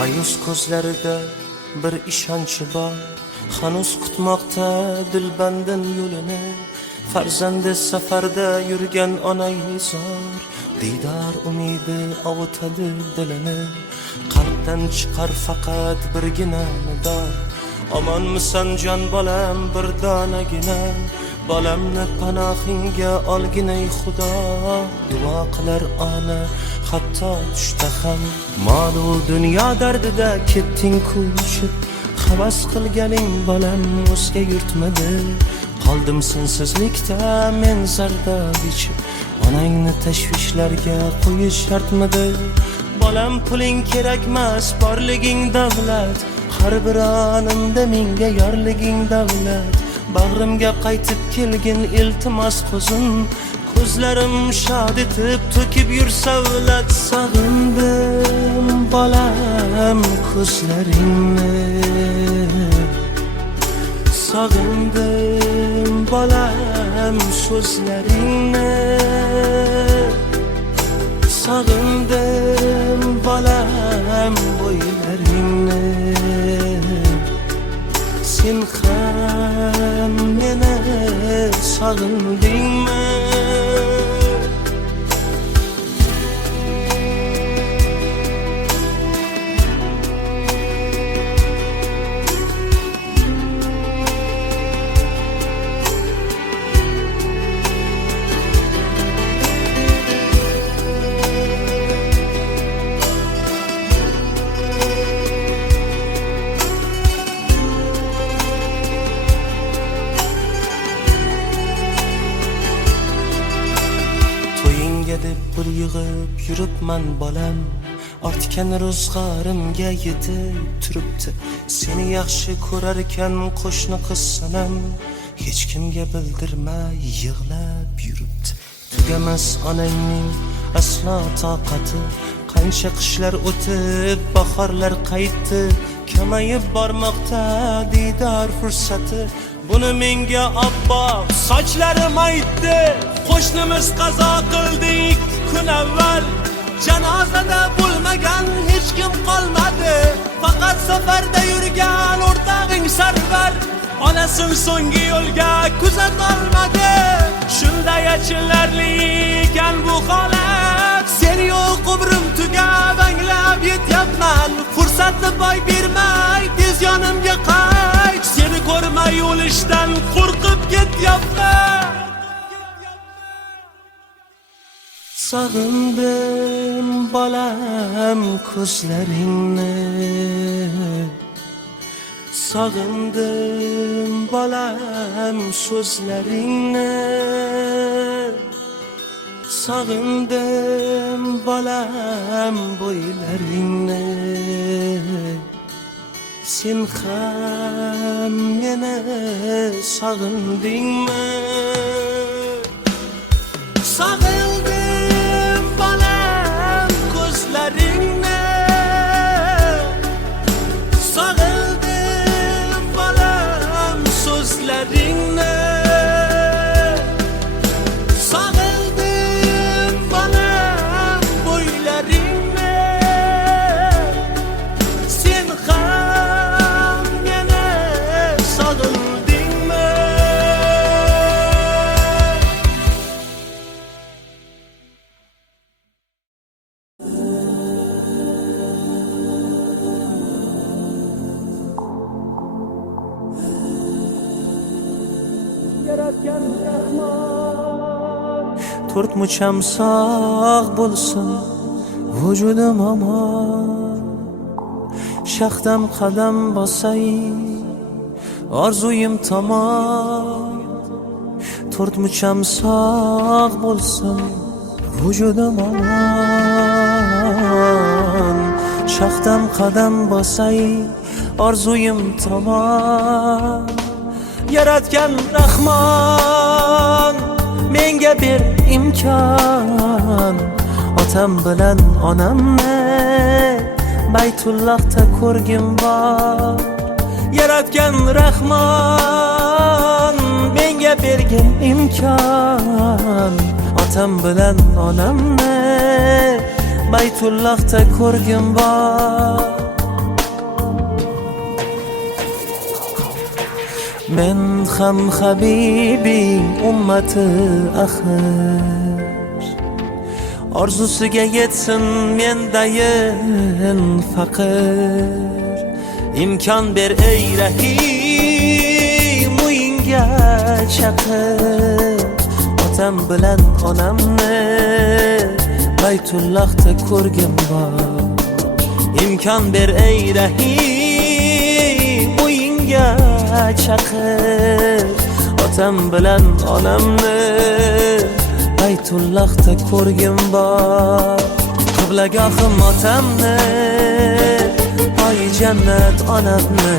Mayus ko'zlarida bir ishonchi bor, hanuz kutmoqda dilbandin yo'lini. Farzandi safarda yurgan onay zor, diydor umidi ovutadi dilini. Qalbdan chiqar faqat birgina nido, omonmisan jon bolam bir donagina. Bolamni panohingga olginay Xudo, duo qilar ona hatto tushda ham. Mol-u dunyo dardida ketding ko'chib, havas qilganing bolam o'zga yurtmadi. Qoldim sensizlikda men zardob ichib, onangni tashvishlarga qo'yish shartmidi? Bolam puling kerakmas, borliging davlat, har bir onimda menga yorliging davlat. Bag'rimga qaytib kelgin iltimos ko'zim, ko'zlarim shod etib to'kib yur savlat. Sog'indim bolam ko'zlaringni, sog'indim bolam so'zlaringni, sog'indim bolam bo'ylaringni. Sen ham meni sog'indingmi? deb pul yig'ib yuribman bolam, ortgan ro'zg'orimga yetib turibdi. Seni yaxshi ko'rar ekan qo'shni qiz sanam, hech kimga bildirmay yig'lab yuribdi. Tugamas onangning aslo toqati, qancha qishlar o'tib bahorlar qaytdi. Kamayib bormoqda diydor fursati, buni menga oppoq sochlarim aytdi. Qo'shnimiz qazo qildi 2 kun avval, janozada bo'lmagan hech kim qolmadi. Faqat safarda yurgan o'rtog'ing Sarvar, onasin so'nggi yo'lga kuzatolmadi. Shunday achinarli ekan bu holat, sen yo'q umrim tugab anglab yetyapman. Fursatni boy bermay tez yonimga qayt, seni ko'rmay o'lishdan qo'rqib ketyapman. Sog'indim bolam ko'zlaringni, sog'indim bolam so'zlaringni, sog'indim bolam bo'ylaringni. Sen ham meni sog'indingmi? Sog'indim bolam ko'zlaringni, sog'indim bolam so'zlaringni, sog'indim bolam bo'ylaringni. Sen ham meni sog'indingmi? To'rt mucham sog' bo'lsin vujudim omon, shaxdam qadam bosay orzuyim tomon. To'rt mucham sog' bo'lsin vujudim omon, shaxdam qadam bosay orzuyim tomon. Yaratgan Rahmon menga ber imkon, otam bilan onamni Baytullohda ko'rgim bor. Yaratgan Rahmon menga bergin imkon, otam bilan onamni Baytullohda ko'rgim bor. Men ham habibi ummati axir, orzusiga yetsin mendayin faqir. İmkan ber ey rahim, uyinga chaqir. Otam bilan onamni Baytullahda ko'rgim bor. İmkan ber ey rahim, uyinga chaqir. Otam bilan onamni Baytullahda ko'rgim bor. Qiblagohim otamni, poyi jannat onamni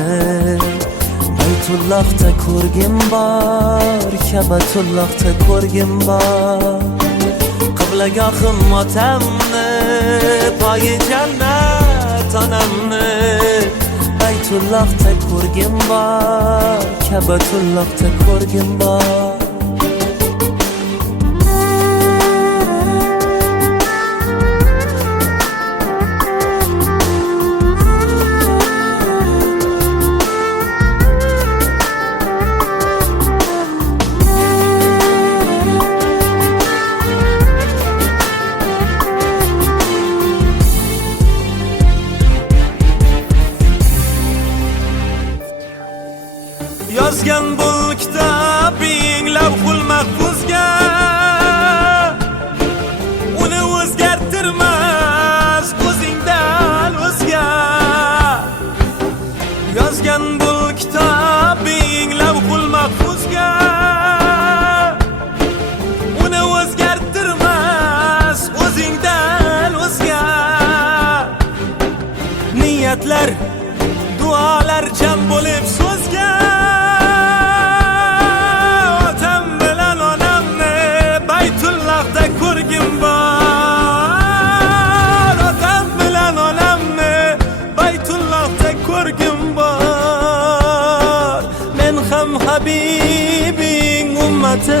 Baytullahda ko'rgim bor, Ka'batullahda ko'rgim bor. Qiblagohim otamni, poyi jannat onamni Baytullahda ko'rgim bor, Ka'batullahda ko'rgim bor. Yozgan bul kitobing lavhul mahfuzga, uni o'zgartirmas o'zingdan o'zga. Yozgan bul kitobing lavhul mahfuzga, uni o'zgartirmas o'zingdan o'zga. Niyatlar, duolar jam bo'lib so'zga, ko'rgim bor. Otam bilan onamni Baytullahda ko'rgim bor. Men ham habibing ummati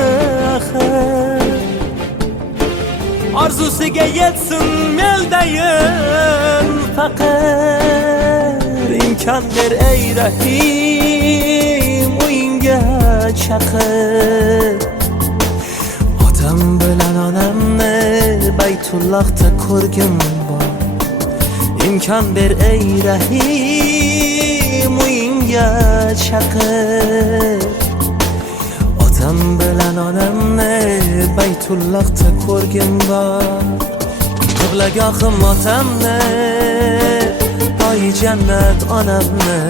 axir, orzusiga yetsin meldayin faqir. İmkan ber ey rahim, uyinga chaqir. Otam bilan onamni Baytullahda ko'rgim bor. İmkan ber ey rahim, uyinga chaqir. Otam bilan onamni Baytullahda ko'rgim bor. Qiblagohim otamni, poyi jannat onamni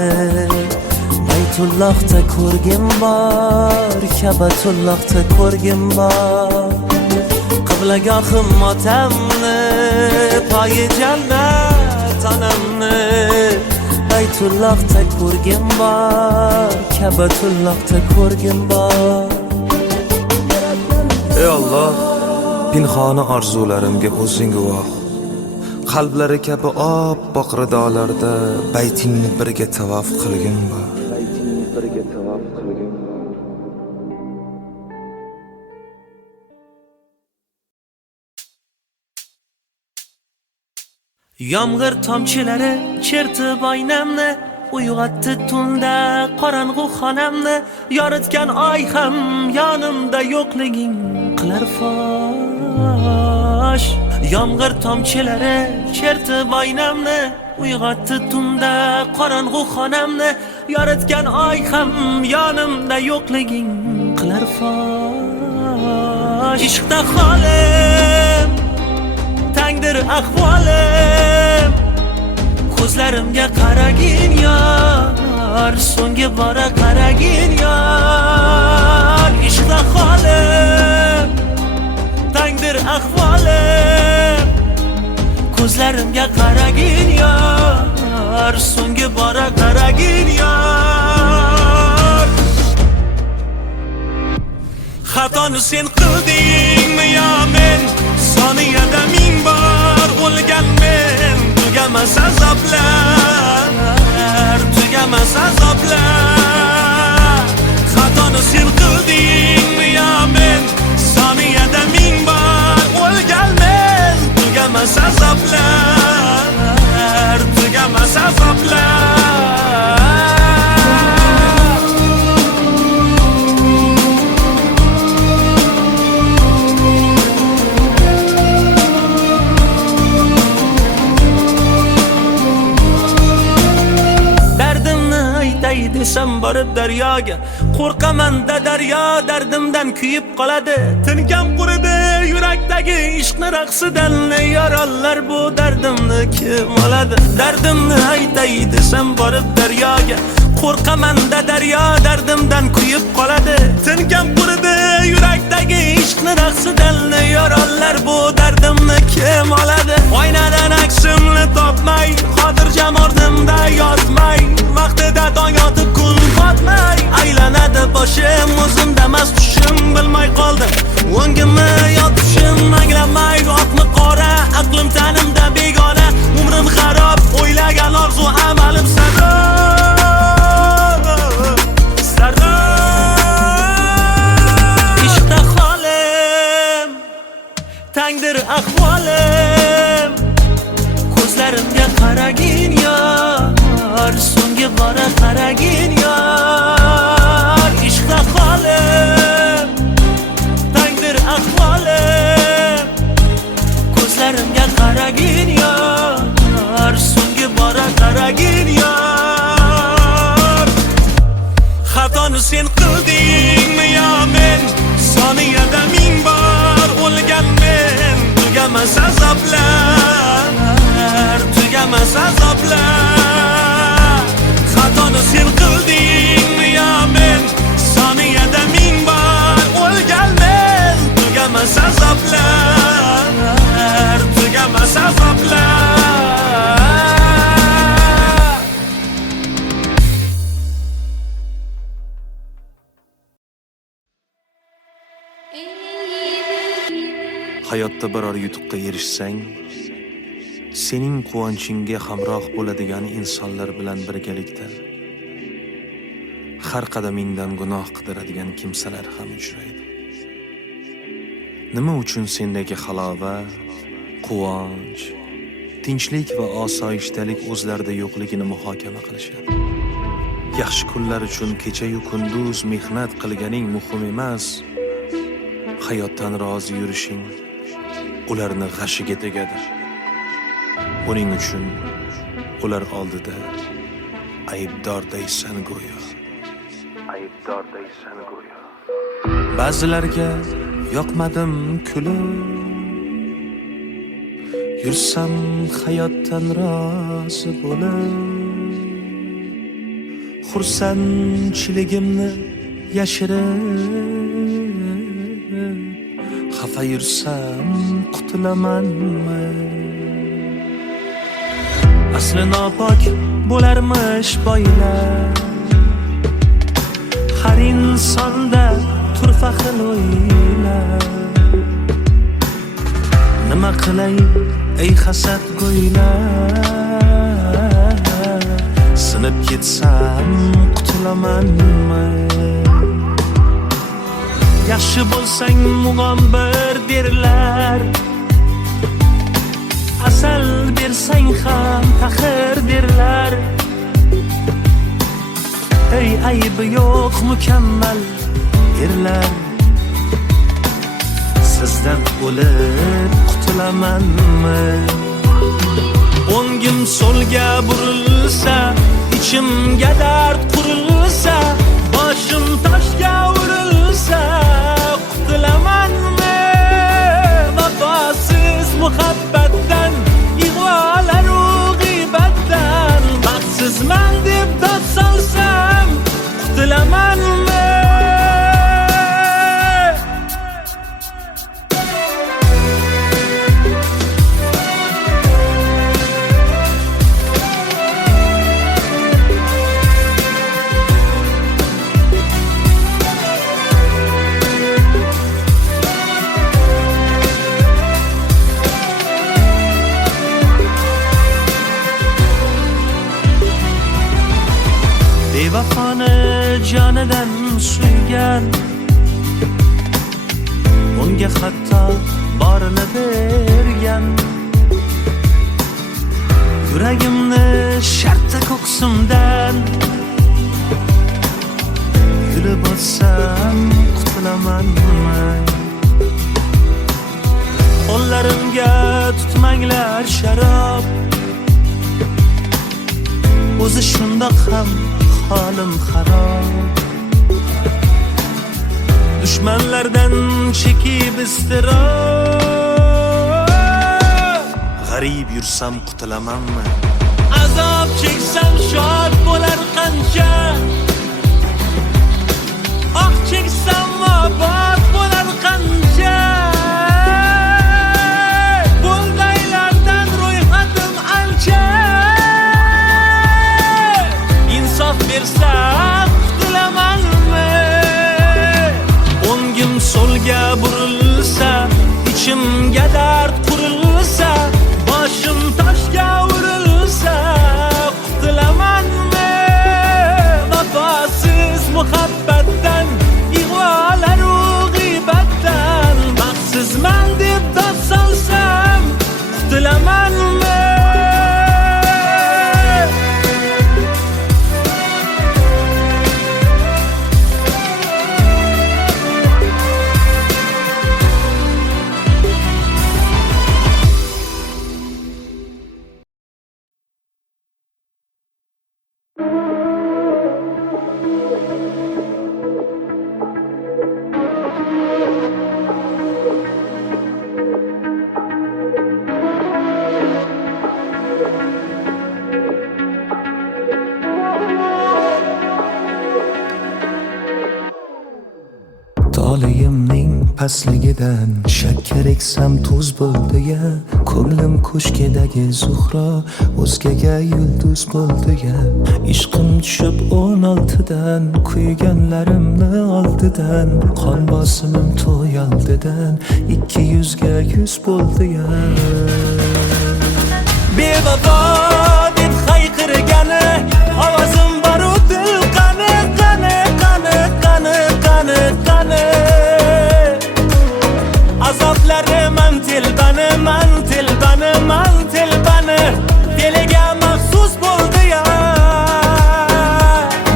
Baytullahda ko'rgim bor, Ka'batullahda ko'rgim bor. Qiblagohim otamni, poyi jannat onamni Baytullahda ko'rgim bor, Ka'batullahda ko'rgim bor. Ey Alloh, pinhona orzularimga o'zing guvoh. Qalblari kabi oppoq ridolarda baytingni birga tavof qilgin bor. Yomg'ir tomchilari chertib oynamni, uyg'otdi tunda qorong'u xonamni. Yoritgan oy ham yonimda yo'qliging qilar fosh. Yomg'ir tomchilari chertib oynamni, uyg'otdi tunda qorong'u xonamni. Yoritgan oy ham yonimda yo'qliging qilar fosh. Ishqda holim, tangdir ahvolim, ko'zlarimga qaragin yor, so'nggi bora qaragin yor. Ishqda holim, tangdir ahvolim, ko'zlarimga qaragin yor, so'nggi bora qaragin yor. Xatoni sen qildingmi yo men, soniyada ming bor o'lgan men. Tugamas azoblar, tugamas azoblar. Xatoni sen qildingmi yo men, soniyada ming bor o'lgan men. Tugamas azoblar, tugamas azoblar. desam borib daryoga, qo'rqaman-da daryo dardimdan kuyib qoladi. Tinkam quridi yurakdagi ishqni raqsidan, yorollar bu dardimni kim oladi? Dardimni aytay desam borib daryoga, qo'rqaman-da daryo dardimdan kuyib qoladi. Tinkam quridi yurakdagi ishqni raqsidan, yorollar bu dardimni kim oladi? Oynadan aksimni topmay, xotirjam o'rnimda yotmay, vaqtida tong otib kun botmay, aylanadi boshim, o'zimdamas tushim, bilmay qoldim o'ngimni yotishim, anglamay oqmi qora, aqlim tanimda begona, umrim xarob, o'ylagan orzu amalim ishqda holim, tangdir ahvolim, ko'zlarimga qaragin yor, so'nggi bora qaragin yor. Ishqda holim, tangdir ahvolim, ko'zlarimga qaragin yor, so'nggi bora qaragin yor. Xatoni sen qildingmi yo men, soniyada ming bor o'lgan men, tugamas azoblar, tugamas azoblar. Xatoni sen qildingmi yo men, soniyada ming bor o'lgan men, tugamas azoblar, tugamas azoblar. Hayotda biror yutuqqa erishsang, sening quvonchingga hamroh bo'ladigan insonlar bilan birgalikda har qadamingdan gunoh qidiradigan kimsalar ham uchraydi. Nima uchun sendagi halovat, quvonch, tinchlik va osoyishtalik o'zlarida yo'qligini muhokama qilishadi. Yaxshi kunlar uchun kecha-yu kunduz mehnat qilganing muhim emas, hayotdan rozi yurishing ularni g'ashiga tegadi. Buning uchun ular oldida aybdordaysan go'yo. Aybdordaysan go'yo. Ba'zilarga yoqmadim kulib, yursam hayotdan rozi bo'lib, xursandchiligimni yashirib, xafa yursam qutulamanmi? Asli nopok bo'larmish boylar, har insonda turfa xil o'ylar. Nima qilay ey hasad go'ylar, sinib ketsam qutulamanmi? Yaxshi bo'lsang mug'ombir derlar, asal bersang ham taxir derlar. Ey aybi yo'q mukammal erlar, sizdan o'lib qutulamanmi? O'ngim so'lga burilsa, ichimga dard qurilsa, boshim toshga urilsa, qutulamanmi? Vafosiz muhabbatdan, ig'volar-u g'iybatdan, baxtsizman deb dod solsam, qutulamanmi? Bevafoni jonidan suygan, unga hatto borini bergan. Yuragimni shartta ko'ksimdan yulib olsam qutulamanmi? Qo'llarimga tutmanglar sharob, o'zi shundoq ham holim xarob. Düşmanlardan çekip iztirob. G'arib yursam qutulamanmi? Azob cheksam shod bo'lar qancha. Ah cheksam obod bo'lar qancha. Buldaylardan ro'yxatim ancha. Insof bersa qutulamanmi? O'ngim so'lga burilsa, ichimga dard qurilsa, boshim toshga urilsa, qutulamanmi? Vafosiz muhabbatdan, ig'volaru g'iybatdan, baxtsizman deb dod solsam, qutulamanmi? Tolayimning pastligidan shakkar eksam tuz bo'ldi ya. Ko'nglim ko'shkidagi zuhro o'zgaga yulduz bo'ldi ya. Ishqim tushib 16dan, kuyganlarimni oldidan, qon bosimim to'yaldidan 200 ga 100 bo'ldi ya. Bevafo deb hayqirgani ovozim boru dil qani qani qani qani qani qani. Azoblari man telbani man telbani man telbani, diliga maxsus bo'ldi ya.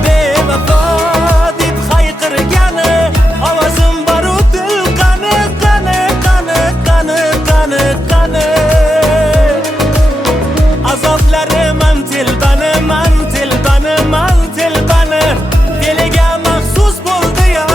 Bevafo deb hayqirgani ovozim boru dil qani qani qani qani qani qani. Azoblari man telbani man telbani man telbani, diliga maxsus bo'ldi ya.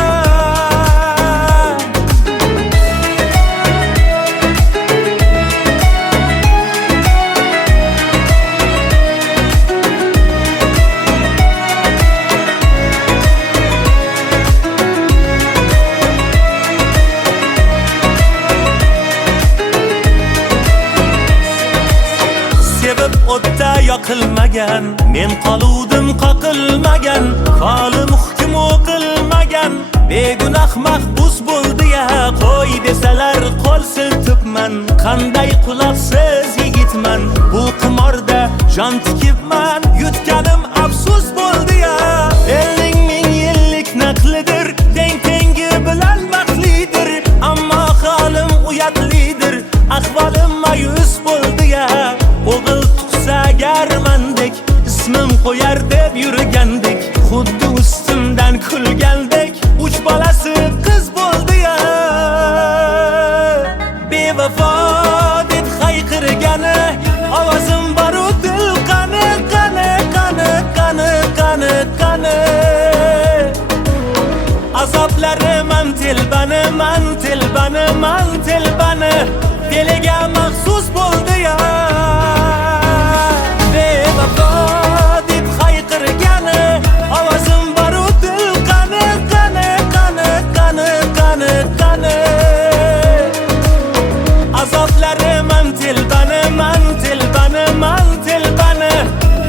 Sevib o'tda yoqilmagan, men qoluvdim qoqilmagan, qolim hukm o'qilmagan, begunoh mahbus bo'ldi ya. Qo'y desalar qo'l siltibman, qanday quloqsiz yigitman, bu qimorda jon tikibman, yutganim afsus bo'ldi ya. Elning ming yillik naqlidir, teng tengi bilan baxtlidir, ammo holim uyatlidir, ahvolim mayus bo'ldi ya. O'g'il tug'sa agarmandek, ismim qo'yar deb yurgandik, xuddi ustimdan kulgandek, 3 bolasi qiz bo'ldi ya. Bevafo deb hayqirgani ovozim boru dil qani qani qani qani qani qani. Azoblari man telbani man telbani man telbani, diliga maxsus bo'ldi ya. Bevafo deb hayqirgani ovozim boru dil qani qani qani qani qani qani. Azoblari man telbani man telbani man telbani,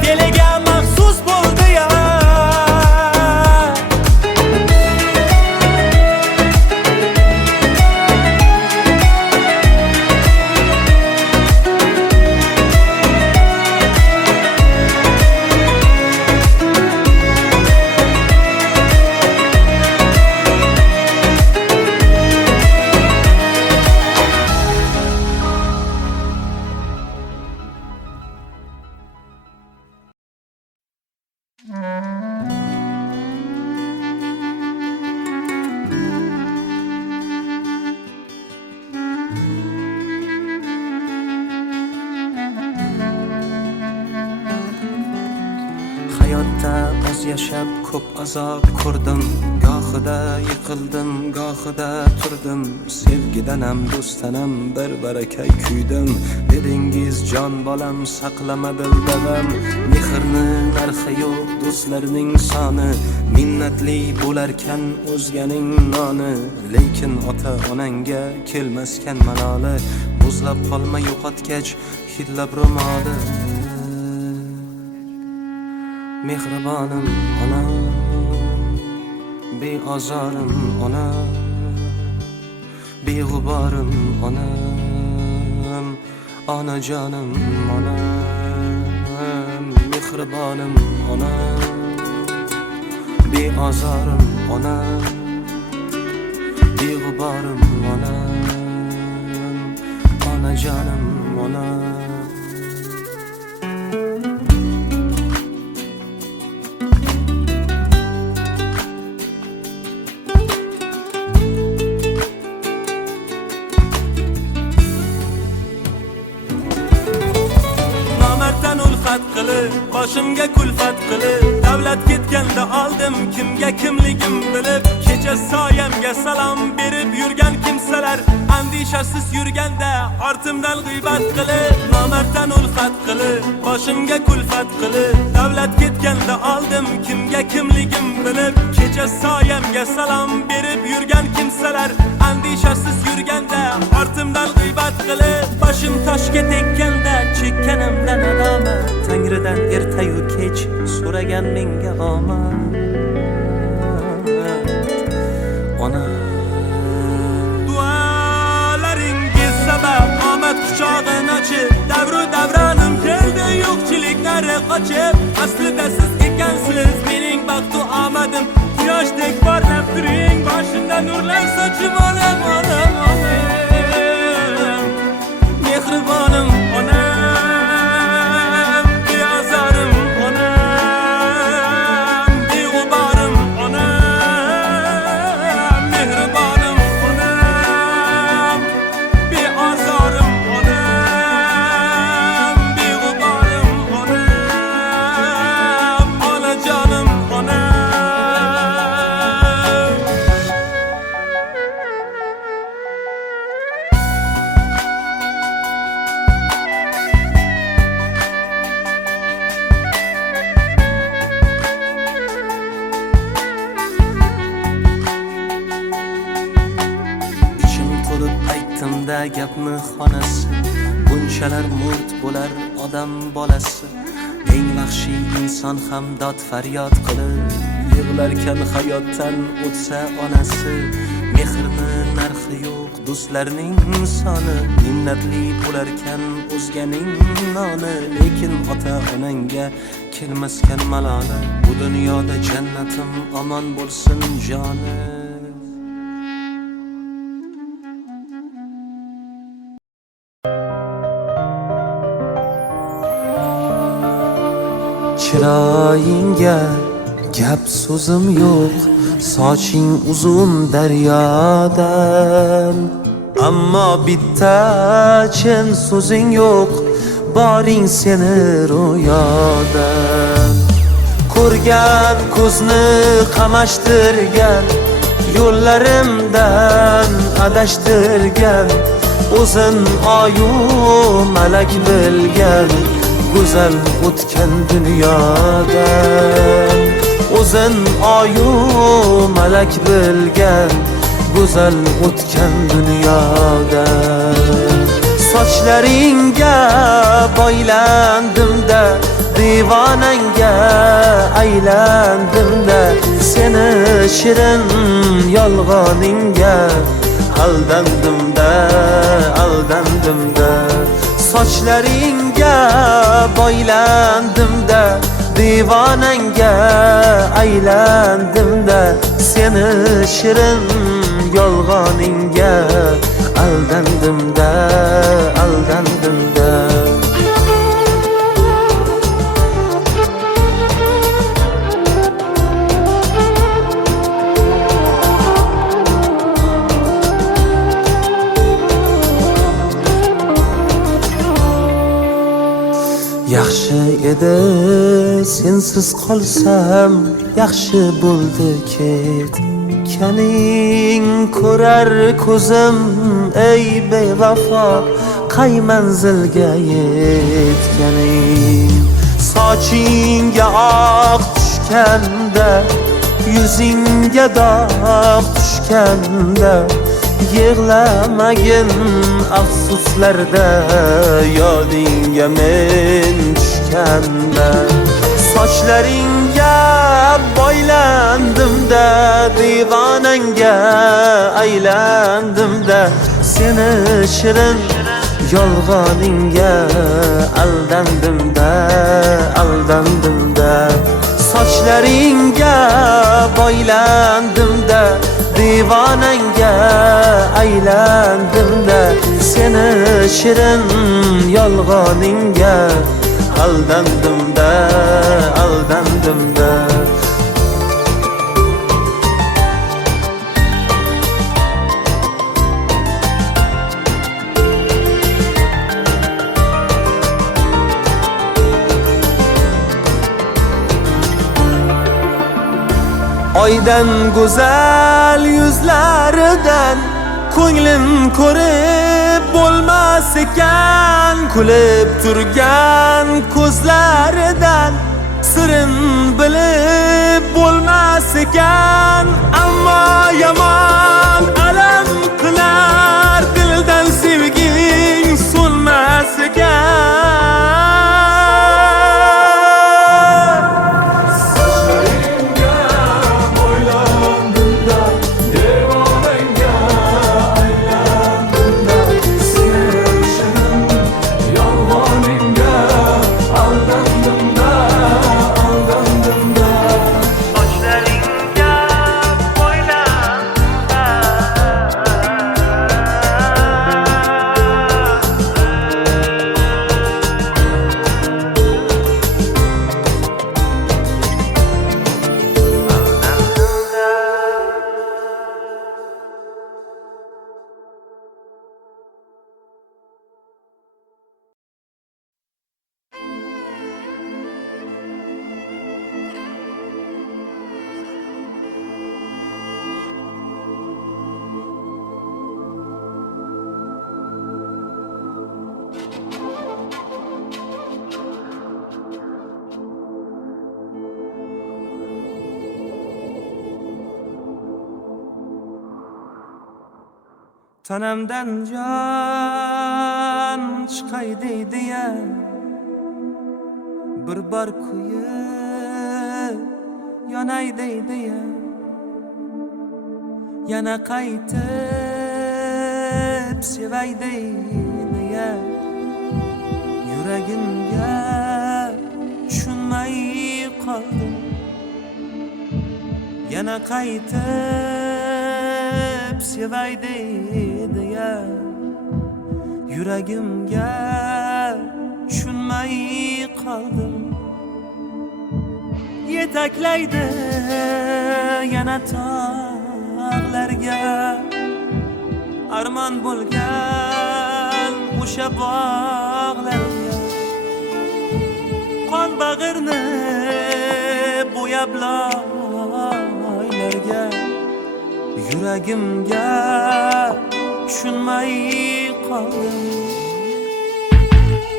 diliga maxsus bo'ldi ya. hayotda oz yashab ko'p azob ko'rdim. Gohida yiqildim, gohida turdim. Sevgidanam, do'stanam bir barakay kuydim. Dedingiz jon bolam saqlama dildavam. Mehrni narxi yo'q, do'stlarning soni. Minnatli bo'larkan o'zganing noni. Lekin ota onangga kelmaskan maloli. Muzlab qolma yo'qotgach hidlab ro'moli. Mehribonim onam, beozorim onam, beg'uborim onam, onajonim onam. Mehribonim onam, beozorim onam, beg'uborim onam, onajonim onam. Boshimga kulfat qilib davlat ketganda oldim kimga kimligim bilib. Kecha soyamga salom berib yurgan kimsalar andishasiz yurganda ortimdan g'iybat qilib. Nomarddan ulfat qilib boshimga kulfat qilib davlat ketganda oldim kimga kimligim bilib. Kecha soyamga salom berib yurgan kimsalar andishasiz yurganda ortimdan g'iybat qilib. Boshim toshga tekkanda chekkanimdan nadomat, Tangridan ertayu kech so'ragan menga omad. Ona duolaringiz sabab omad quchog'ini ochib, davru davronim keldi yo'qchiliklari qochib. Aslida siz ekansiz mening baxtu omadim. Quyoshdek porlab turing, boshimda nurlar sochib olam olam olam. Mehribonim onam, gapni xonasi. Bunchalar murt bo'lar odam bolasi. Eng vahshiy inson ham dod faryod qilib yig'larkan hayotdan o'tsa onasi. Mehrni narxi yo'q, do'stlarning soni. Minnatli bo'larkan o'zganing noni. Lekin ota onangga kelmaskan maloli. Bu dunyoda jannatim omon bo'lsin joni. Chiroyingga gap so'zim yo'q, soching uzun daryodan. Ammo bitta chin so'zing yo'q, boring seni ro'yodan. Ko'rgan ko'zni qamashtirgan, yo'llarimdan adashtirgan. O'zin oyu malak bilgan, go'zal o'tgan dunyodan. O'zin oyu malak bilgan, go'zal o'tgan dunyodan. Sochlaringga boylandim-da, devonangga aylandim-da. Seni shirin yolg'oningga aldandim-da, aldandim-da. Sochlaringga boylandim-da, devonangga aylandim-da. Seni shirin yolg'oningga aldandim-da, aldandim-da. Yaxshi edi sensiz qolsam, yaxshi bo'ldi ketganing. Ko'rar ko'zim ey bevafo, qay manzilga yetganing. Sochingga oq tushganda, yuzingga dog' tushganda, yig'lamagin afsuslarda, yodingga men tushganda. Sochlaringga boylandim-da, divonangga aylandim-da, seni shirin yolg'oningga aldandim-da, aldandim-da. Sochlaringga boylandim-da, divonangga aylandim-da, seni shirin yolg'oningga aldandim-da, aldandim-da. Oydan go'zal yuzlaridan ko'nglim ko'rib bo'lmas ekan, kulib turgan ko'zlaridan sirin bilib bo'lmas ekan. Ammo yomon alam qilar, dildan sevging so'nmas ekan. Tanamdan jon chiqay deydi-ya, bir bor kuyib yonay deydi-ya, yana qaytib sevay deydi-ya. Yuragimga tushunmay qoldim, yana qaytib sevay deydi-ya. Yuragimga tushunmay qoldim. Yetaklaydi yana tog'larga, armon bo'lgan o'sha bog'larga. Qon bag'irni bo'yab loylarga. Yuragimga tushunmay qoldim.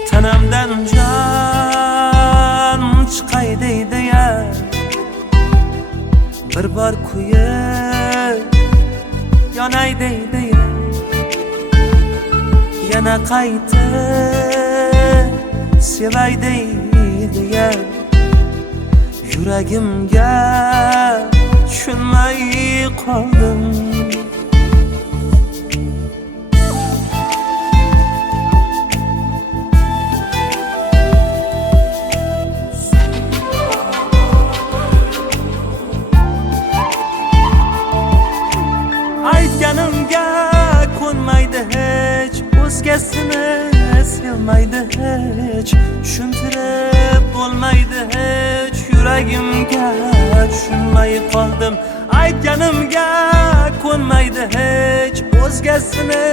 Tanamdan jon chiqay deydi-ya, bir bor kuyib yonay deydi-ya, yana qaytib sevay deydi-ya. Yuragimga tushunmay qoldim. Aytganimga ko'nmaydi hech, o'zgasini sevmaydi hech, tushuntirib bo'lmaydi hech. Yuragimga tushunmay qoldim. Aytganimga ko'nmaydi hech, o'zgasini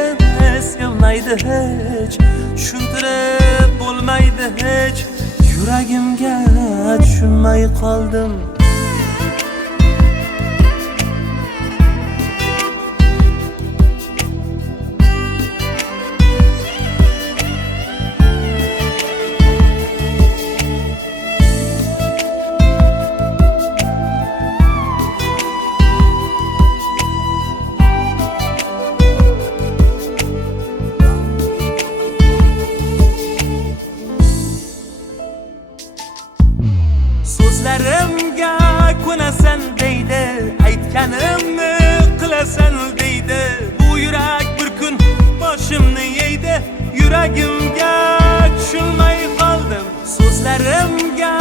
sevmaydi hech, tushuntirib bo'lmaydi hech. Yuragimga tushunmay qoldim. So'zlarimga ko'nasan deydi, aytganimni qilasan deydi. Bu yurak bir kun boshimni yeydi, yuragimga tushunmay qoldim. So'zlarimga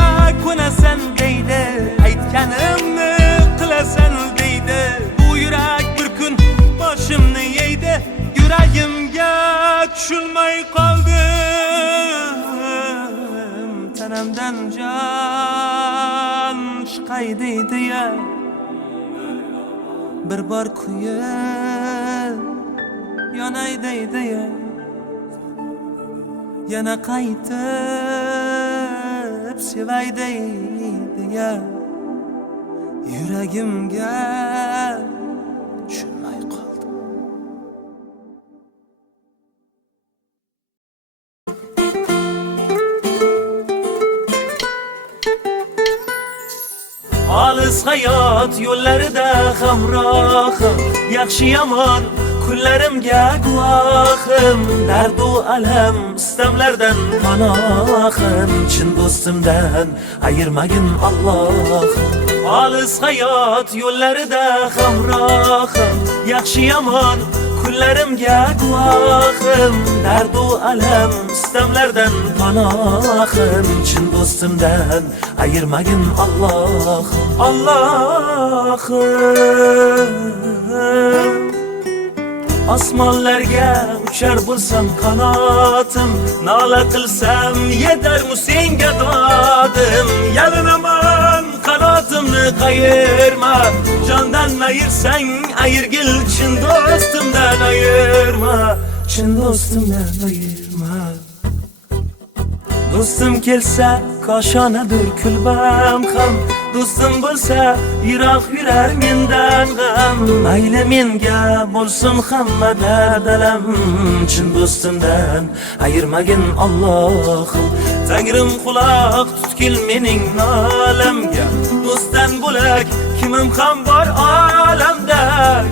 ko'nasan deydi, aytganimni qilasan deydi. Bu yurak bir kun boshimni yeydi, yuragimga tushunmay qoldim. Tanamdan jon chiqay deydi-ya, bir bor kuyib yonay deydi-ya, yana qaytib sevay deydi-ya, yuragimga tushunmay qoldim. Olis hayot yo'llarida hamrohim, yaxshi yomon kunlarimga guvohim. Dardu alam istamlardan panohim, chin do'stimdan ayirmagin Allohim. Olis hayot yo'llarida hamrohim, yaxshi yomon kunlarimga guvohim. Dardu alam istamlardan panohim, chin do'stimdan ayirmagin Allohim. Allohim, osmonlarga uchar bo'lsam qanotim, nola qilsam yetarmu senga dodim. Yalinaman qanotimni qayirma, jondan ayirsang ayirgil, chin do'stimdan ayirma, chin do'stimdan ayirma. Do'stim kelsa koshonadir kulbam ham, do'stim bo'lsa yiroq yurar mendan g'am. Mayli menga bo'lsin hamma dardalam, chin do'stimdan ayirmagin Allohim. Tangrim quloq tutgil mening nolamga, do'stdan bo'lak kimim ham bor olamda.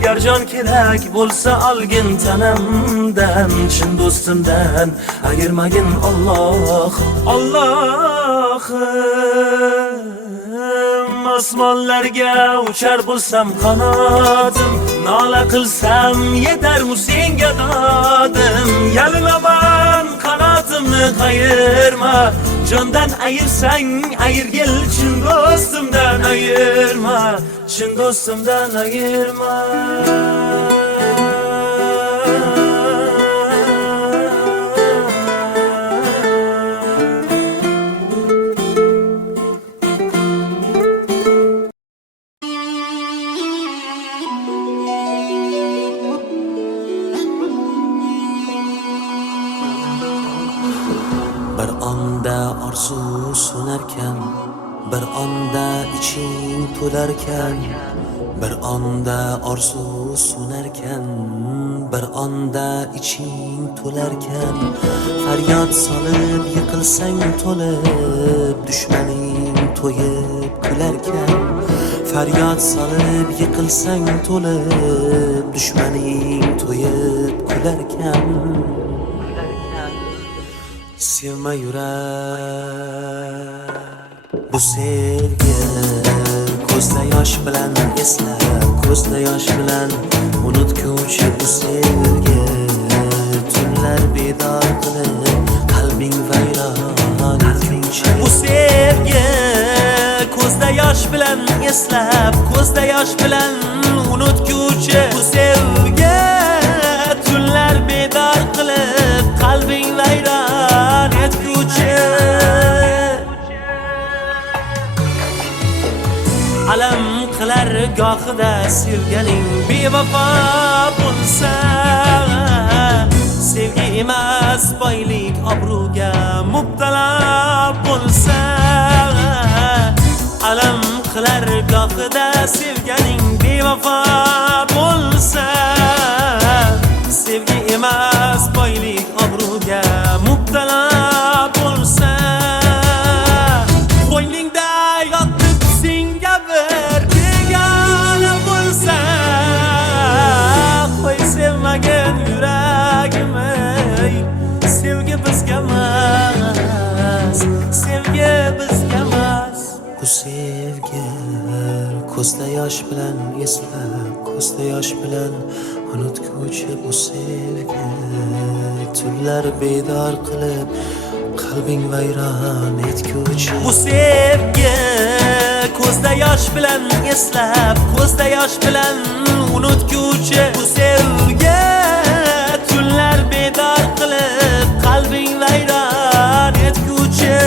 Gar jon kerak bo'lsa olgin tanamdan, chin do'stimdan ayirmagin Allohim. Allohim, osmonlarga uchar bo'lsam qanotim, nola qilsam yetarmu senga dodim. Yalinaman qanotimni qayirma, jondan ayirsang ayirgil, chin do'stimdan ayirma, chin do'stimdan ayirma. Bir onda orzu so'narkan, bir onda iching to'larkan. Bir onda orzu so'narkan, bir onda iching to'larkan. Faryod solib yiqilsang to'lib, dushmaning to'yib kularkan. Faryod solib yiqilsang to'lib, dushmaning to'yib kularkan. Sevma yurak bu sevgi, ko'zda yosh bilan eslab, ko'zda yosh bilan unutguvchi bu sevgi. Tunlar bedor qilib qalbing vayron etguncha. Bu sevgi ko'zda yosh bilan eslab, ko'zda yosh bilan unutguvchi bu sevgi. Tunlar bedor qilib qalbing vayron etguvchi. Alam qilar gohida sevganing bevafo bo'lsa, sevgi emas boylik obro'ga mubtalo bo'lsa, alam qilar gohida sevganing bevafo bo'lsa. Sevgi emas boylik obro'ga mubtalo bo'lsa, qo'yningda yotib senga bir begona bo'lsa, qo'y sevmagin yuragim, sevgi bizga emas, sevgi bizga emas. Bu sevgi ko'zda yosh bilan eslab, ko'zda yosh bilan unutguvchi bu sevgi, tunlar bedor qilib qalbing vayron etguvchi. Bu sevgi ko'zda yosh bilan eslab, ko'zda yosh bilan unutguvchi. Bu sevgi tunlar bedor qilib qalbing vayron etguvchi.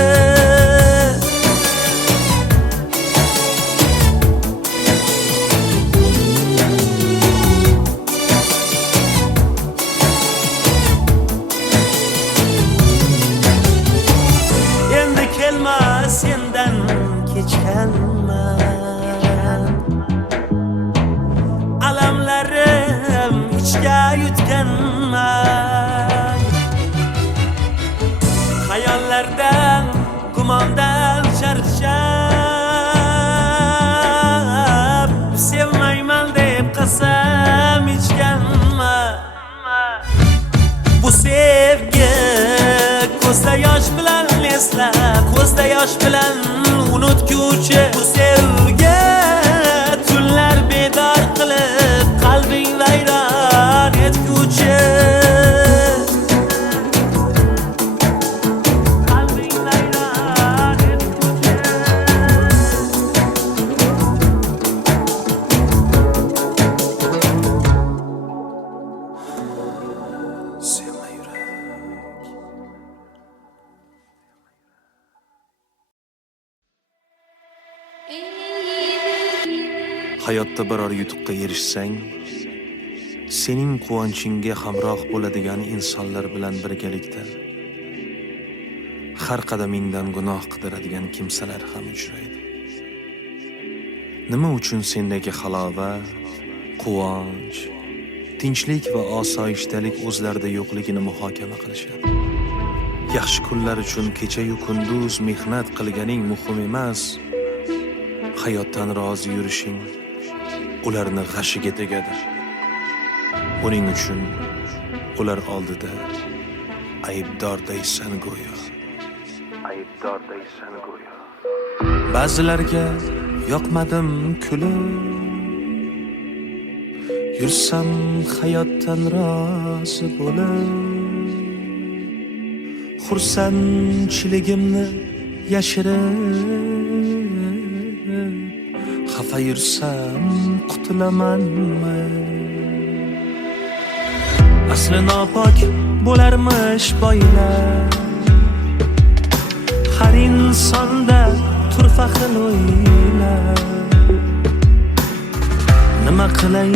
Sendan kechganman, alamlarim ichga yutganman. Xayollardan, gumondan charchab, sevmayman deb qasam ichganman. Bu sevgi ko'zda yosh bilan eslab, ko'zda yosh bilan unutguvchi. Bu sevgi tunlar bedor qilib qalbing vayron etguvchi. Qalbing vayron etguvchi. Sevma yurak. Hayotda biror yutuqqa erishsang, sening quvonchingga hamroh bo'ladigan insonlar bilan birgalikda har qadamingdan gunoh qidiradigan kimsalar ham uchraydi. Nima uchun sendagi halovat, quvonch, tinchlik va osoyishtalik o'zlarida yo'qligini muhokama qilishadi. Yaxshi kunlar uchun kecha-yu kunduz mehnat qilganing muhim emas, hayotdan rozi yurishing ularni g'ashiga tegadi. Buning uchun ular oldida aybdordaysan go'yo. Aybdordaysan go'yo. Ba'zilarga yoqmadim kulib, yursam hayotdan rozi bo'lib, xursandchiligimni yashirib, xafa yursam qutulamanmi? Asli nopok bo'larmish boylar, har insonda turfa xil o'ylar. Nima qilay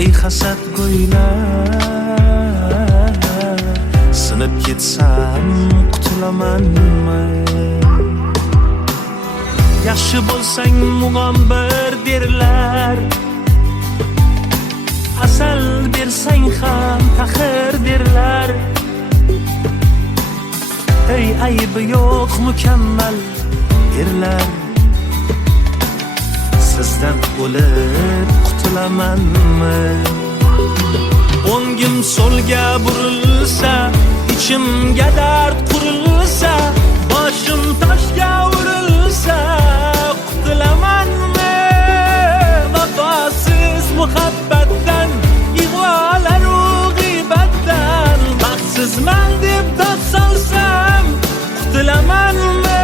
ey hasad go'ylar, sinib ketsam qutulamanmi? Yaxshi bo'lsang mug'ombir derlar, asal bersang ham taxir derlar. Ey aybi yo'q mukammal erlar, sizdan o'lib qutulamanmi? O'ngim so'lga burilsa, ichimga dard qurilsa, boshim toshga urilsa, qutulamanmi? Vafosiz muhabbatdan, ig'volaru g'iybatdan, baxtsizman deb dod solsam, qutulamanmi?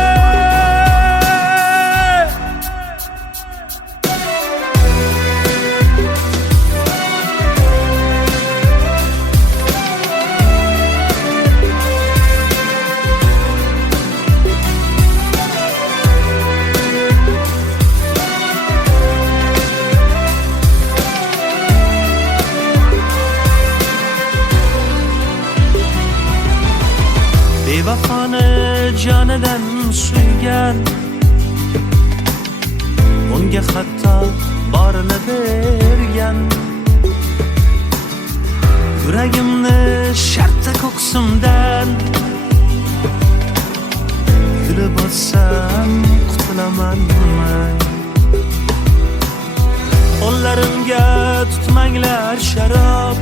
vafoni jonidan suygan, unga hatto borini bergan. Yuragimni shartta ko'ksimdan yulib olsam qutulamanmi? Qo'llarimga tutmanglar sharob,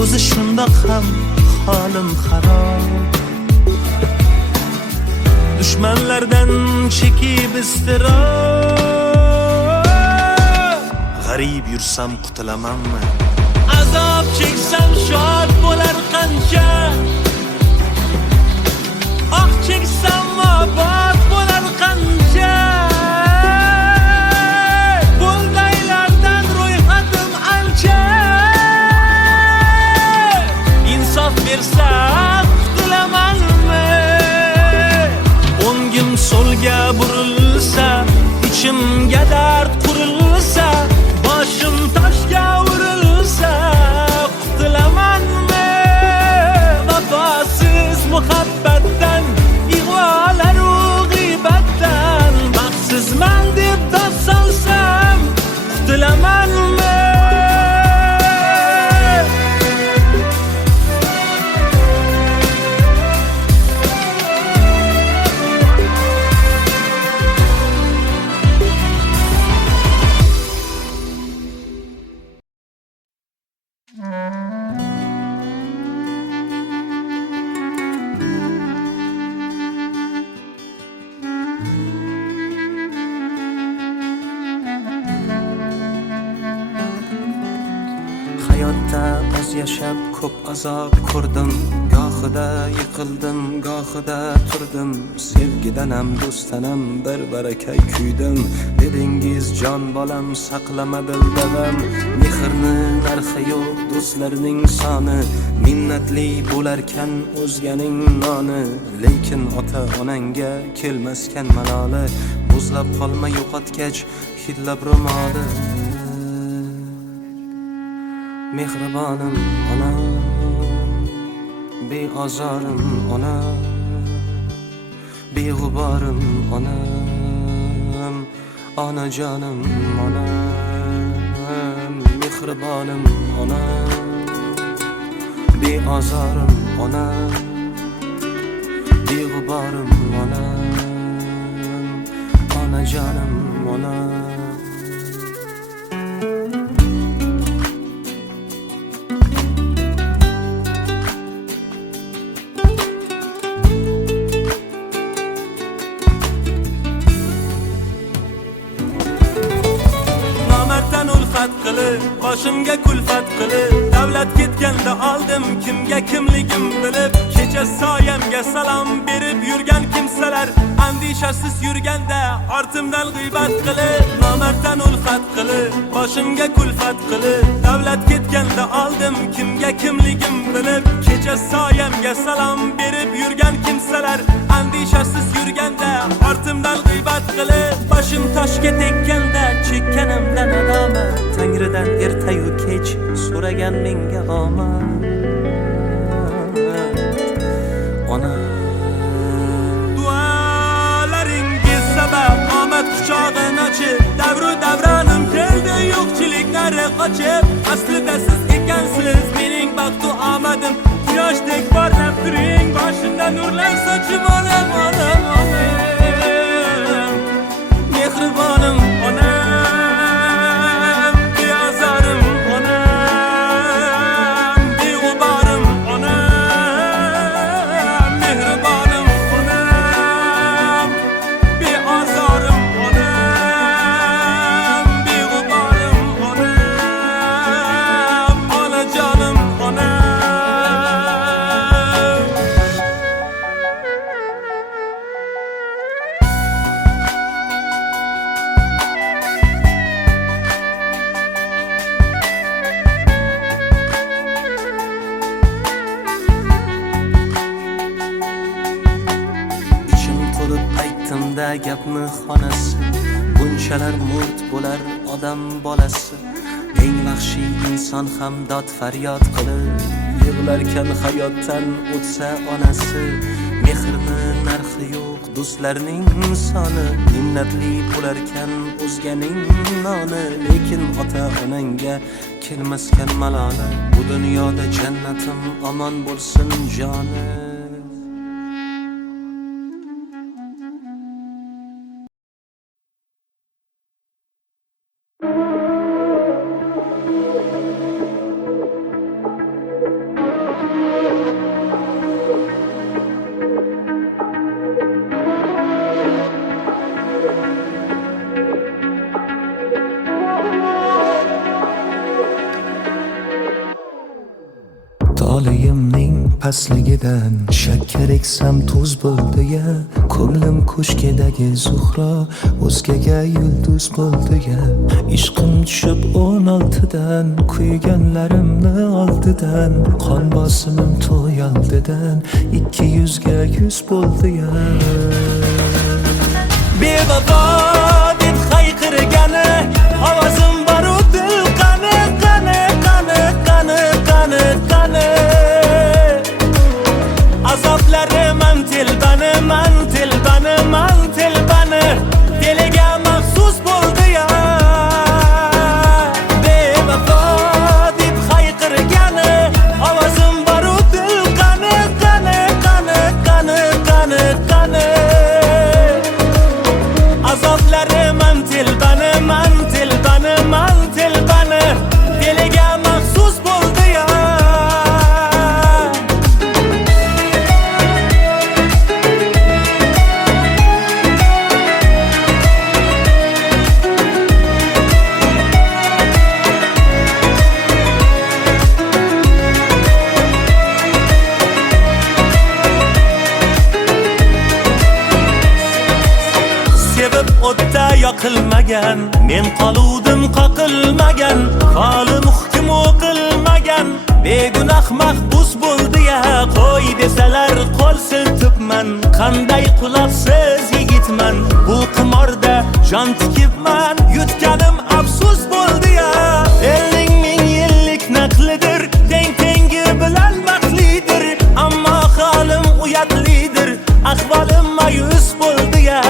o'zi shundoq ham holim xarob. Dushmanlardan chekib iztirob, g'arib yursam qutulamanmi? Azob cheksam shod bo'lar qancha, ah cheksam obod bo'lar qancha. Buldaylardan ro'yxatim ancha, insof bersam qutulamanmi? O'ngim so'lga burilsa, ichimga dard qurilsa, boshim toshga urilsa qutulamanmi? Vafosiz muhabbatdan, ig'volaru g'iybatdan baxtsizman deb dod solsam qutulamanmi? Hayotda oz yashab ko'p azob ko'rdim, gohida yiqildim, gohida turdim. Sevgidanam do'stanam bir barakay kuydim. Dedingiz jon bolam saqlama dildavam, mehrni narxi yo'q do'stlarning soni, minnatli bo'larkan o'zganing noni. Lekin ota onangga kelmaskan maloli, muzlab qolma yo'qotgach hidlab ro'moli. Mehribonim onam, beozorim onam, beg'uborim onam, onajonim onam. Mehribonim onam, beozorim onam, beg'uborim onam, onajonim onam. Boshimga kulfat qilib, davlat ketganda oldim kimga kimligim bilib. Kecha soyamga salom berib yurgan kimsalar, andishasiz yurganda ortimdan g'iybat qilib. Nomarddan ulfat qilib, boshimga kulfat qilib, davlat ketganda oldim kimga kimligim bilib. Kecha soyamga salom berib yurgan kimsalar, andishasiz yurganda ortimdan g'iybat qilib. Boshim toshga tekkanda chekkanimdan nadomat, Tangridan ertayu kech so'ragan menga omad. Ona duolaringiz sabab omad quchog'ini ochib, davru davronim keldi yo'qchilik nari qochib. Aslida siz ekansiz mening baxtu omadim, quyoshdek porlab turing, boshimda nurlar sochib olam olam olam. Mehribonim onam, gapni xonasi, bunchalar murt bo'lar odam bolasi. Eng vahshiy inson ham dod faryod qilib yig'larkan hayotdan o'tsa onasi. Mehrni narxi yo'q do'stlarning soni, minnatli bo'larkan o'zganing noni. Lekin ota onangga kelmaskan maloli, bu dunyoda jannatim omon bo'lsin joni. Tolayimning pastligidan shakkar eksam tuz bo'ldi ya. Ko'nglim ko'shkidagi zuhro o'zgaga yulduz bo'ldi ya. Ishqim tushib 16dan, kuyganlarimni oldidan, qon bosimim to'y oldidan 200 ga 100 bo'ldi ya. Bevafo deb hayqirgani ovozim baru dil qani qani qani qani qani qani. Azoblarim man telbani man telbani man telbani, diliga maxsus bo'ldi ya. Bevafo deb hayqirgani ovozim baru dil qani qani qani qani qani qani. Azoblarim man telbani man telbani man telbani, diliga maxsus bo'ldi ya. Sevib o'tda yoqilmagan, men qoluvdim qoqilmagan, qolim hukm o'qilmagan, begunoh mahbus bo'ldi ya. Qo'y desalar qo'l siltibman, qanday quloqsiz yigitman. Bu qimorda jon tikibman, yutganim afsus bo'ldi ya. Elning ming yillik naqlidir, teng tengi bilan baxtlidir, ammo holim uyatlidir, ahvolim mayus bo'ldi ya.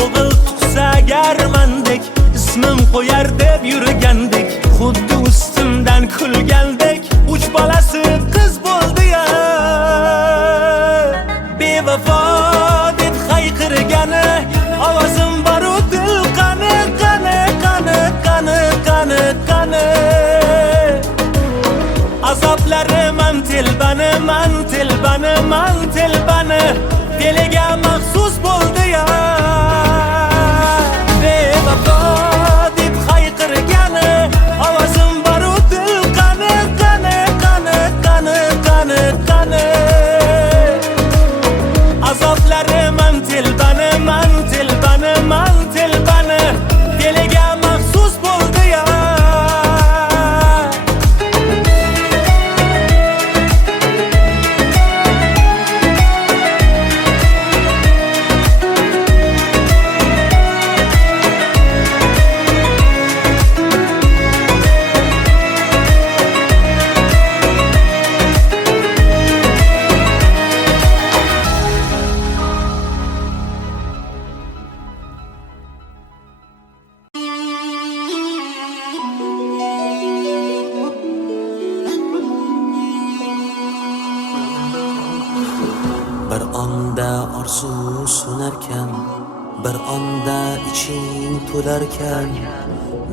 O'g'il tug'sa agarmandek, ismim qo'yar deb yurgandik, xuddi ustimdan kulgandek, 3 bolasi qiz bo'ldi ya. Bevafo deb hayqirgani ovozim baru dil qani qani qani qani qani qani. Azoblarim man telbani man telbani man telbani, diliga maxsus bo'ldi ya. Bevafo deb hayqirgani ovozim baru dil qani qani qani qani qani qani. Azoblarim man telbani man telbani man telbani, diliga maxsus bo'ldi ya. Bir onda orzu so'narkan, bir onda iching to'larkan.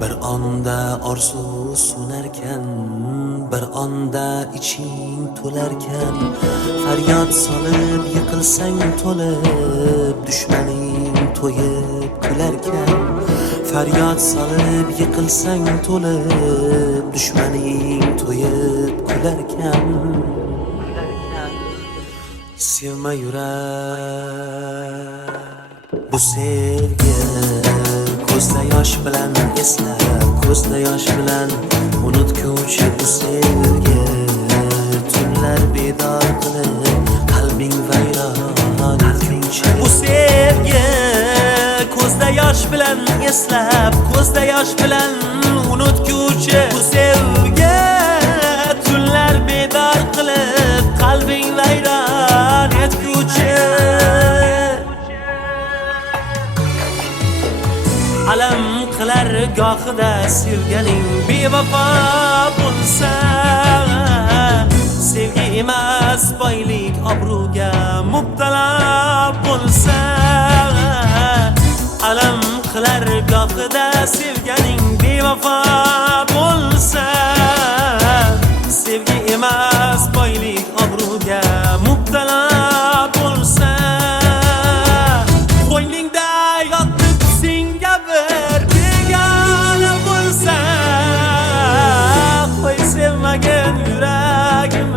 Bir onda orzu so'narkan, bir onda iching to'larkan. Faryod solib yiqilsang to'lib, dushmaning to'yib kularkan. Faryod solib yiqilsang to'lib, dushmaning to'yib kularkan. Sevma yurak bu sevgi, ko'zda yosh bilan eslab, ko'zda yosh bilan unutguvchi bu sevgi. Tunlar bedor qilib qalbing vayron etguncha bu sevgi. Ko'zda yosh bilan eslab, ko'zda yosh bilan unutguvchi bu sevgi. Tunlar bedor qilib gohida sevganing bevafo bo'lsa, sevgi emas boylik obro'ga mubtalo bo'lsa, alam qilar gohida sevganing bevafo bo'lsa, sevgi emas boylik obro'ga mubtalo bo'lsa, qo'yningda yotib senga bir begona bo'lsa, qo'y sevmagin yuragim,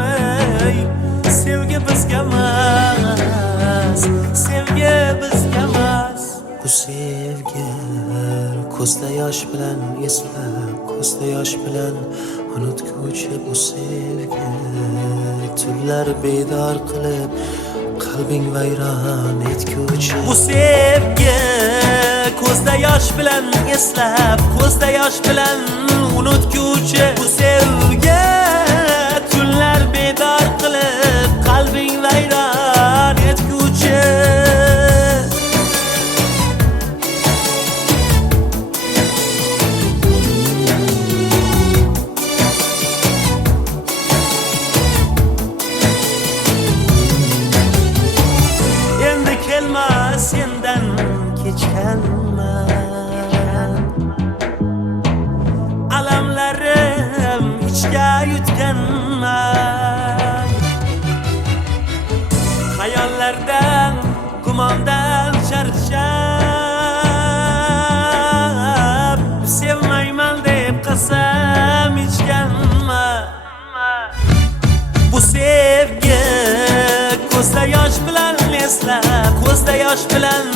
sevgi bizga emas, sevgi bizga emas. Bu sevgi ko'zda yosh bilan eslab, ko'zda yosh bilan unutguvchi bu sevgi, tunlar bedor qilib qalbing vayron etguvchi. Bu sevgi ko'zda yosh bilan eslab, ko'zda yosh bilan unutguvchi. Bu sevgi tunlar bedor qilib qalbing vayron etguvchi. Sendan kechganman, alamlarim ichga yutganman, hayollardan, gumondan charchab, sevmayman deb qasam ichganman. Bu sevgi ko'zda yosh bilan eslab, ko'zda yosh bilan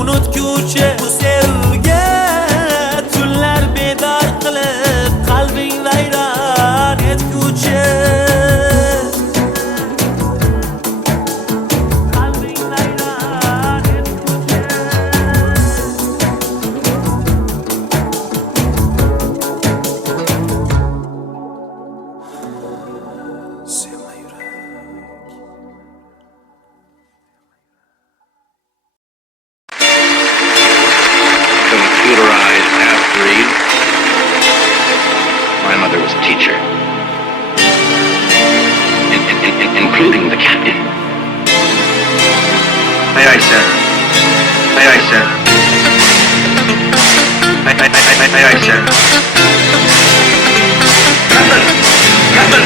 unutguvchi. Bu sevgi tunlar bedor qilib qalbing vayron etguvchi. Qalbing vayron etguvchi. Sevma yurak. Computerized half-breed. My mother was a teacher, including the captain. Aye, aye, sir. Aye, aye, sir. Aye, aye, aye, aye, aye, sir. Captain! Captain!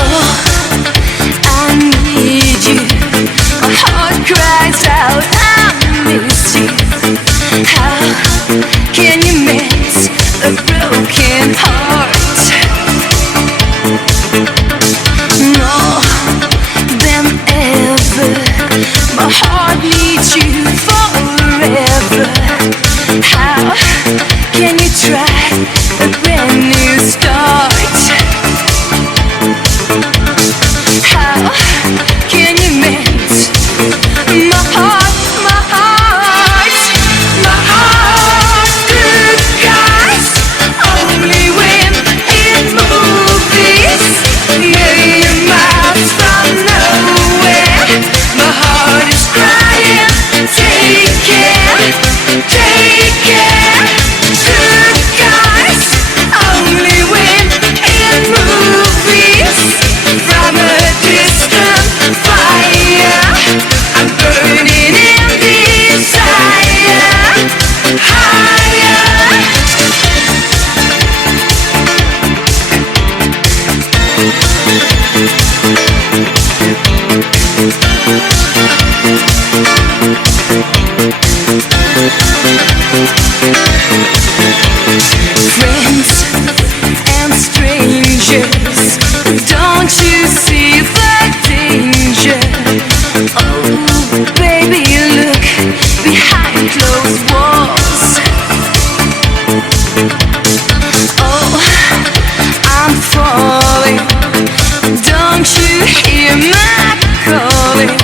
Oh, I need you. My heart cries out, I miss you. How can you mend a broken heart? More than ever, my heart needs you forever. How can you try a brand new start? How can you mend my heart, my heart, my heart? Good guys, only when in movies, million miles from nowhere. My heart is crying, take care, take care. Good guys, only when in movies. From a distant fire, I'm burning in desire. Higher. Friends and strangers, don't you see the danger? Oh, baby, look behind closed walls. Oh, I'm falling. Don't you hear my calling?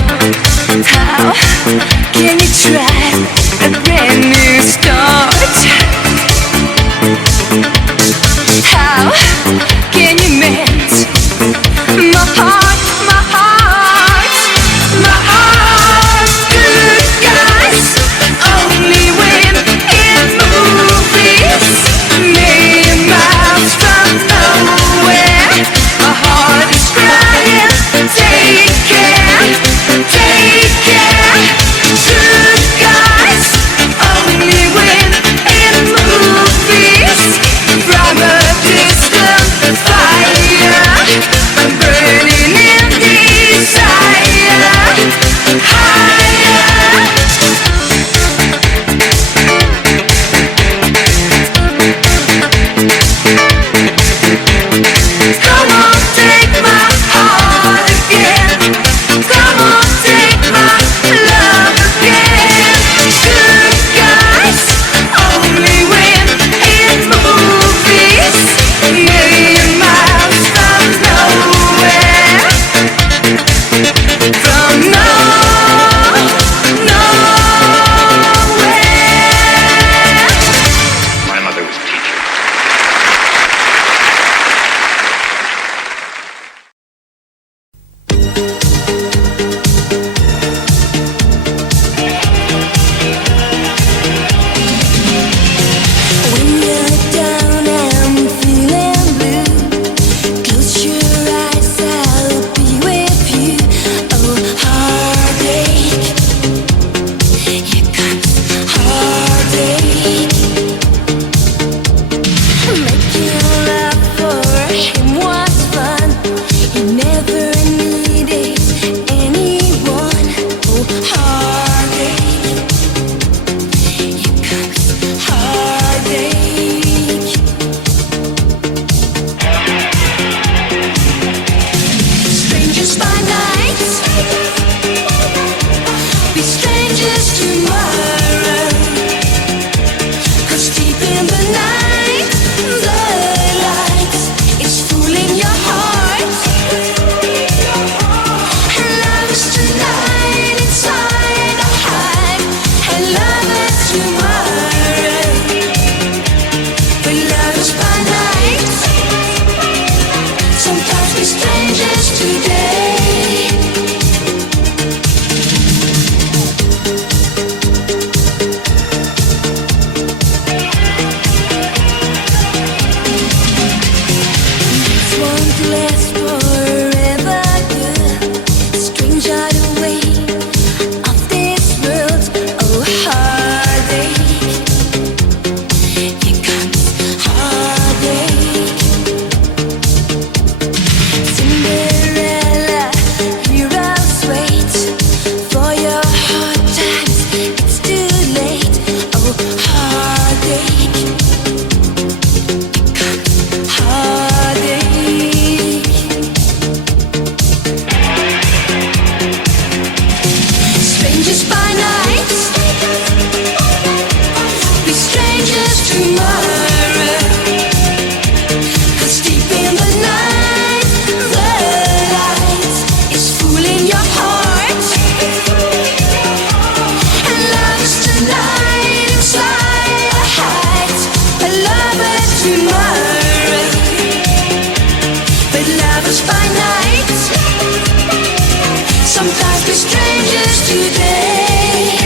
Sometimes we're strangers today,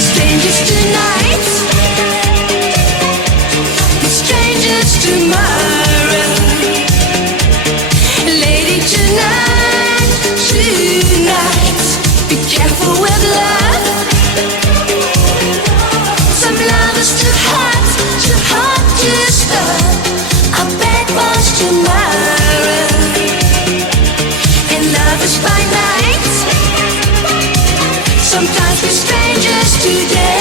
strangers tonight, strangers tomorrow. Lady, tonight, tonight, be careful with love. Some love is too hot to stop. I bet was tomorrow. And love is by night. Sometimes we're strangers today.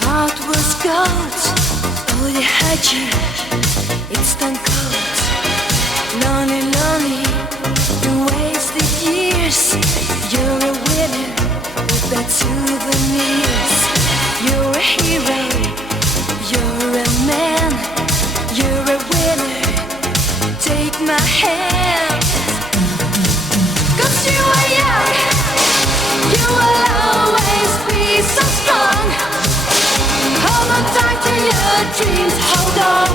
Heart was gold. Oh, they had you. It's done cold. Lonely, lonely. You wasted years. You're a winner with that souvenirs. You're a hero. You're a man. You're a winner. Take my hand. 'Cause you are young. You will always be so strong. Hold on tight to your dreams, hold on.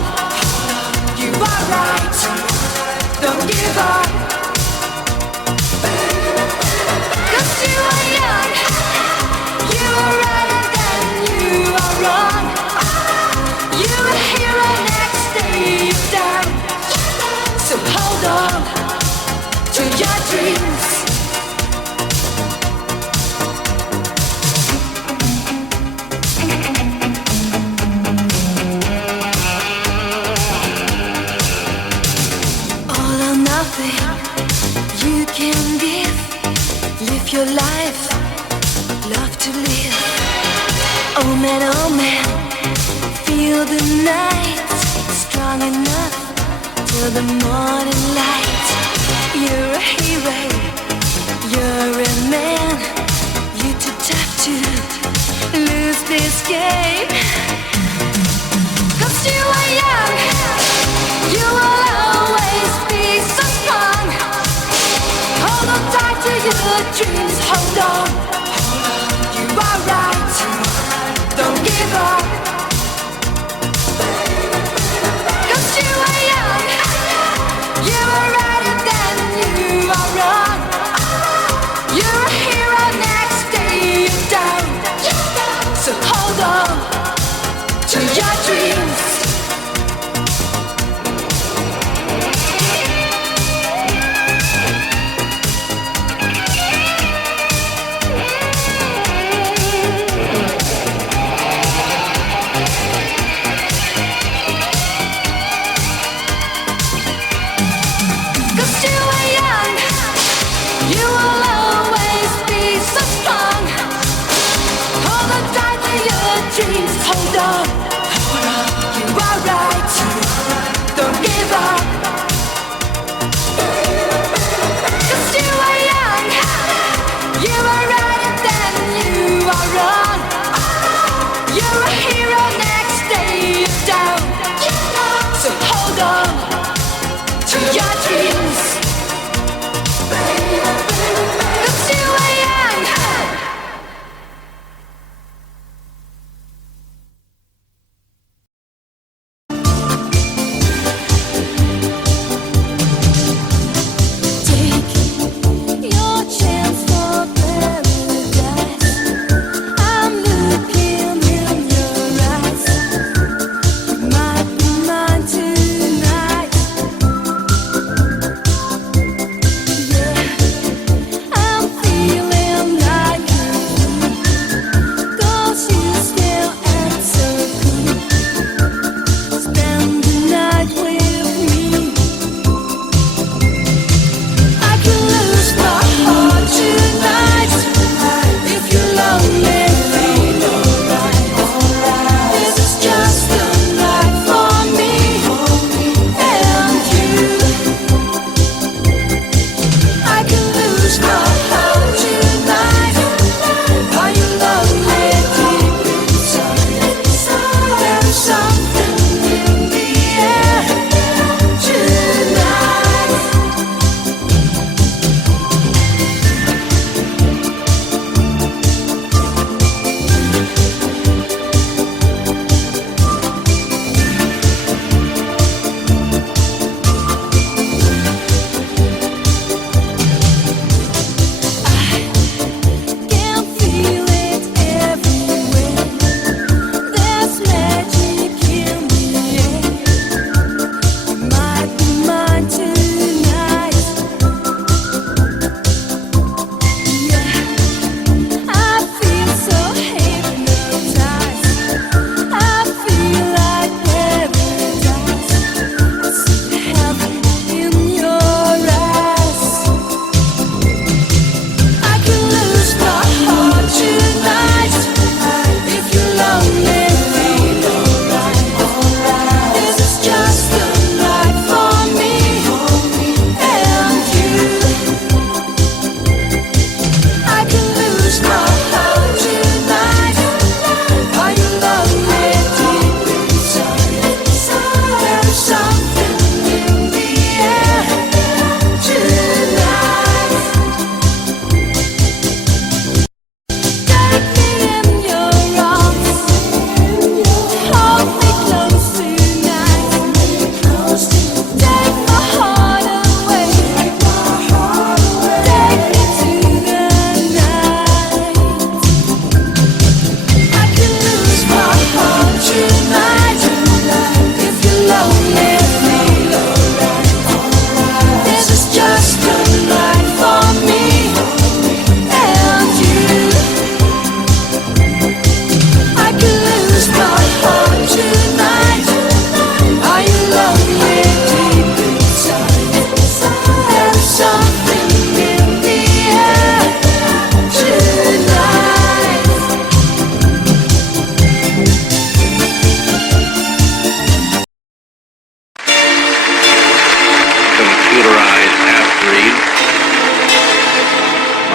You are right, don't give up. 'Cause you are young. You are right and then you are wrong. You're a hero, next day you're down. So hold on to your dreams. You can live your life, love to live. Oh man, feel the night, strong enough till the morning light. You're a hero, you're a man. You too tough to lose this game. 'Cause you are young, you will always be so strong. Hold on tight to your dreams, hold on. You are right, don't give up. 'Cause you are young, you are right and then you are wrong. You're a hero, next day you're down. So hold on to your dreams.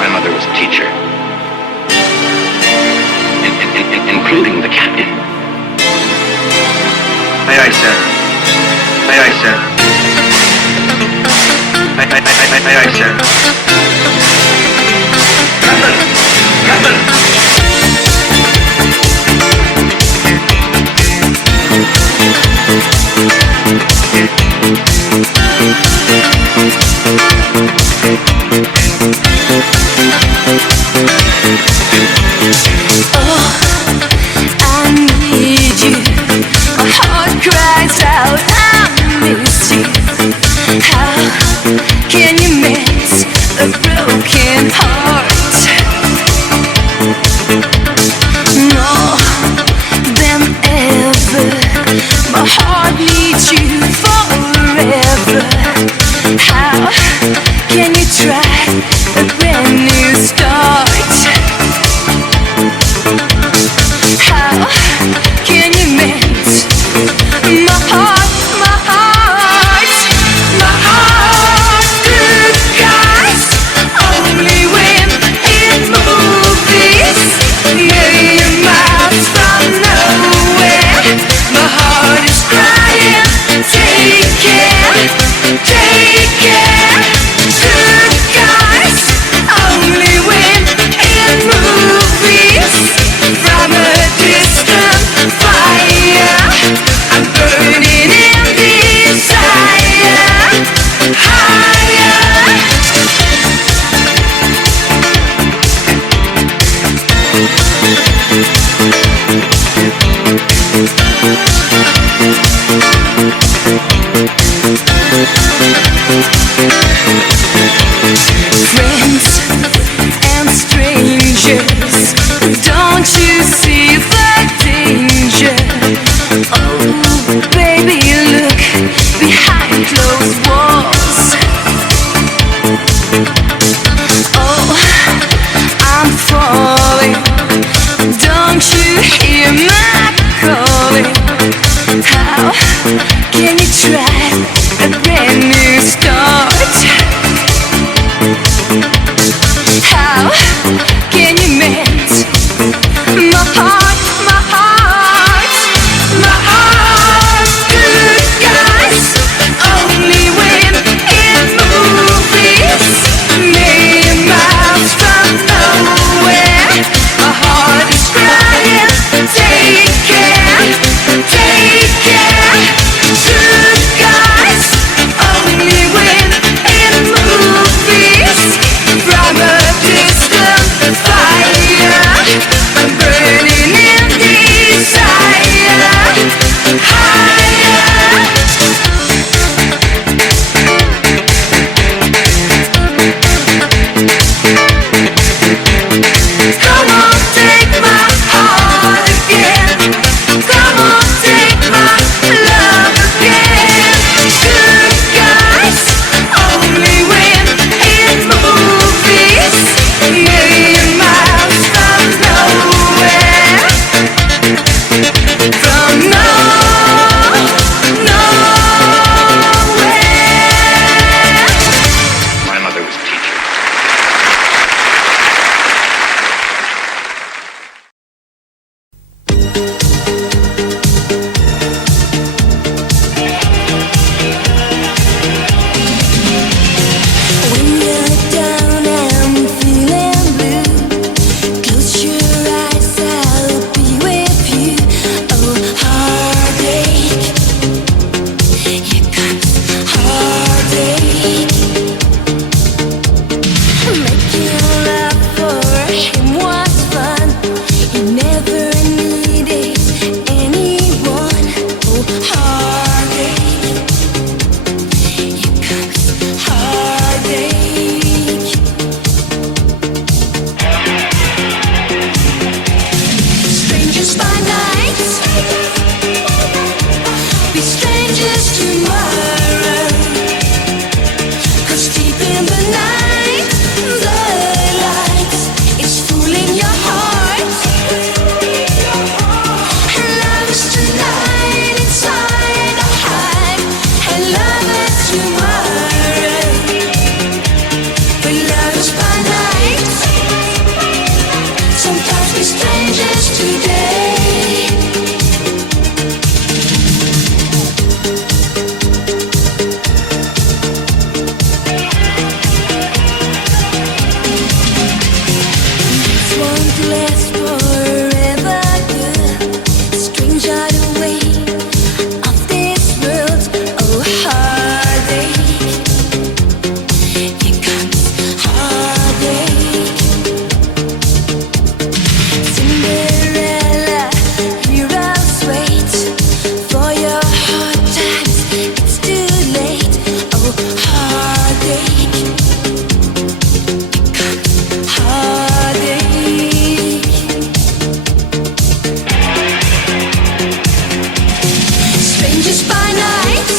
My mother was a teacher, including the captain. Aye, aye, sir. Aye, aye, sir. Aye, aye, aye, aye, aye, aye, sir. Captain! Captain! Oh, I need you. My heart cries out, I miss you. How can you mend a broken heart? More than ever, my heart needs you forever. How can you try a brand new start? How can you mend my heart, my heart, my heart? Good guys, only when in movies, million miles from nowhere. My heart is crying, take care, take care. Good guys, only when in movies. From a distant fire, I'm burning in desire. Higher. Friends and strangers, don't you see the danger? Oh, baby, look behind closed walls. Oh, I'm falling. Don't you hear my calling? How can you try a brand new start? How can you mend my heart, my heart, my heart? Good guys, only when in movies, million miles from nowhere. My heart is crying, take last forever, girl. Strange are the way of this world. Oh, heartache. Here comes heartache. Cinderella, heroes wait for your hard times. It's too late. Oh, heartache. Heartache. Strangers by night,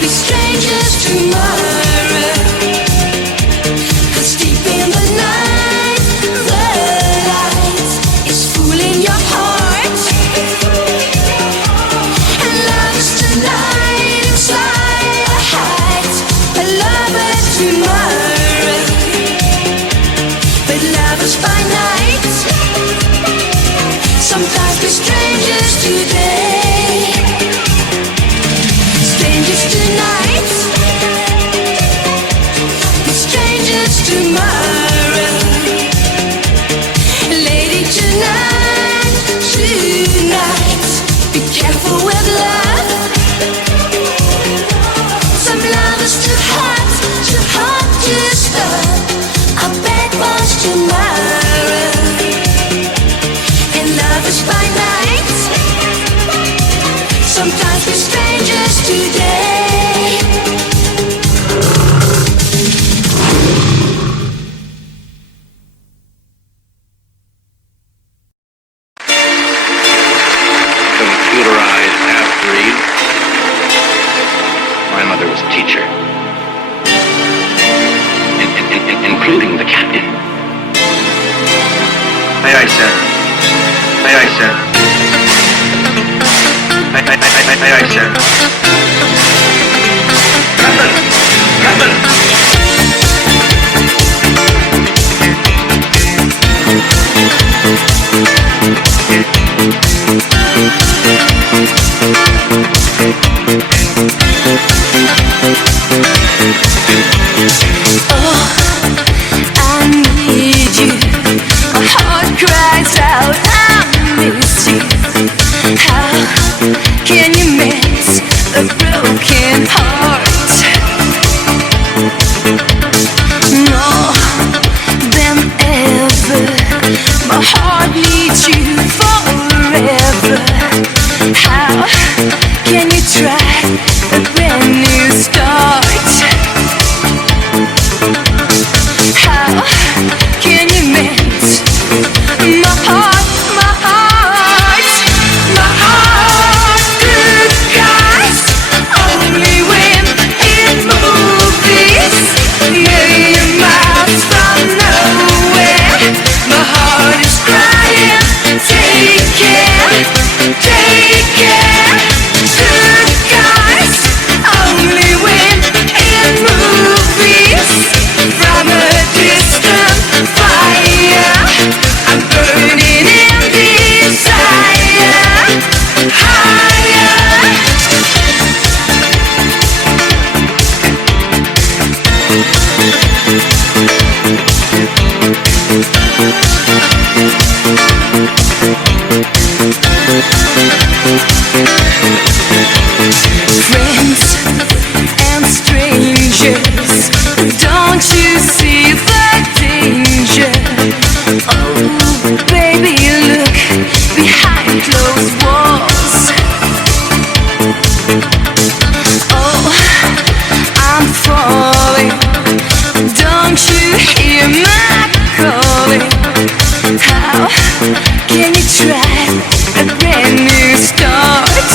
be strangers tomorrow. 'Cause deep in the night, the light is fooling your heart. And love is tonight inside your heart. A lover tomorrow, but lovers by night. Sometimes we're strangers today, strangers tonight, we're strangers tomorrow. Lady tonight, tonight, be careful with love. Some love is too hot to stop. A bad boss tomorrow. And love is by night. Sometimes we're strangers today. Computerized half-breed. My mother was a teacher. Including the captain. Aye, aye, sir. Aye, aye, sir. Aye, aye, aye, aye, aye, aye, sir. Captain! Captain! I need you. My heart cries out, I miss you. How can you mend a broken heart? More than ever, my heart needs you forever. How can you try a brand new start? How can you mend my heart, my heart, my heart? Good guys only win in movies. Million miles from nowhere, my heart is crying. Take care, take care. Good guys only win in movies. From a distant fire, I'm burning in desire. Higher. Friends and strangers, don't you see the danger? Oh, baby, look behind closed walls. Oh, I'm falling. Don't you hear my calling? How can you try a brand new start?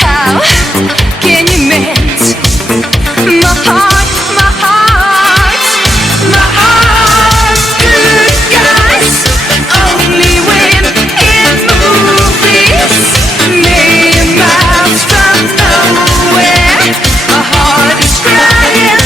How can you mend my heart, my heart, my heart? Good guys only win in movies. Million miles from nowhere, my heart is crying.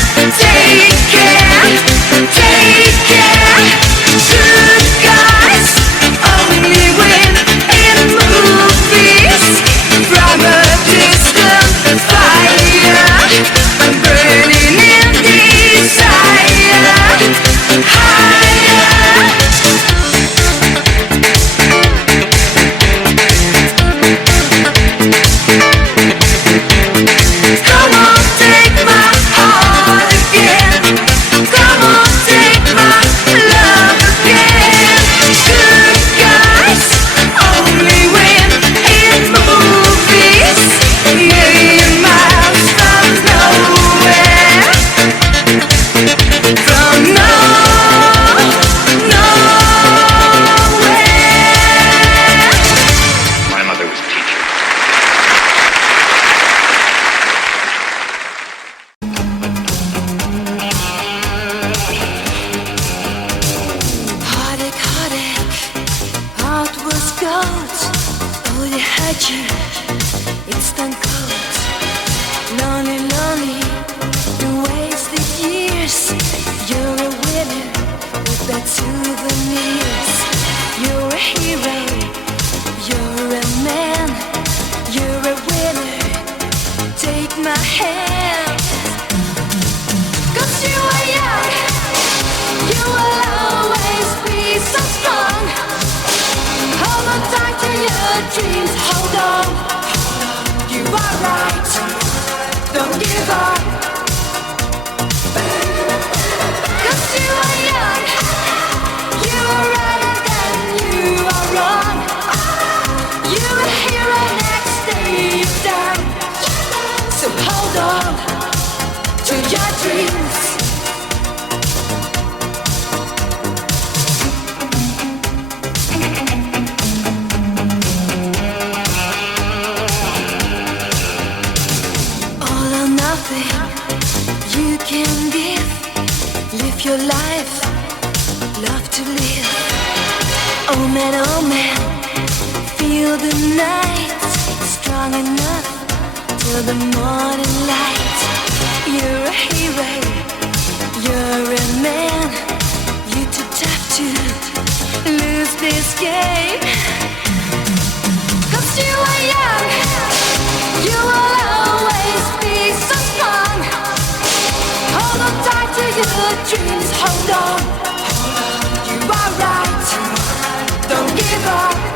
can give. Live your life, love to live. Oh man, feel the night strong enough till the morning light. You're a hero, you're a man. You're too tough to lose this game. 'Cause you are young, you will always be so strong. Hold on tight to your dreams, hold on. You are right, don't give up.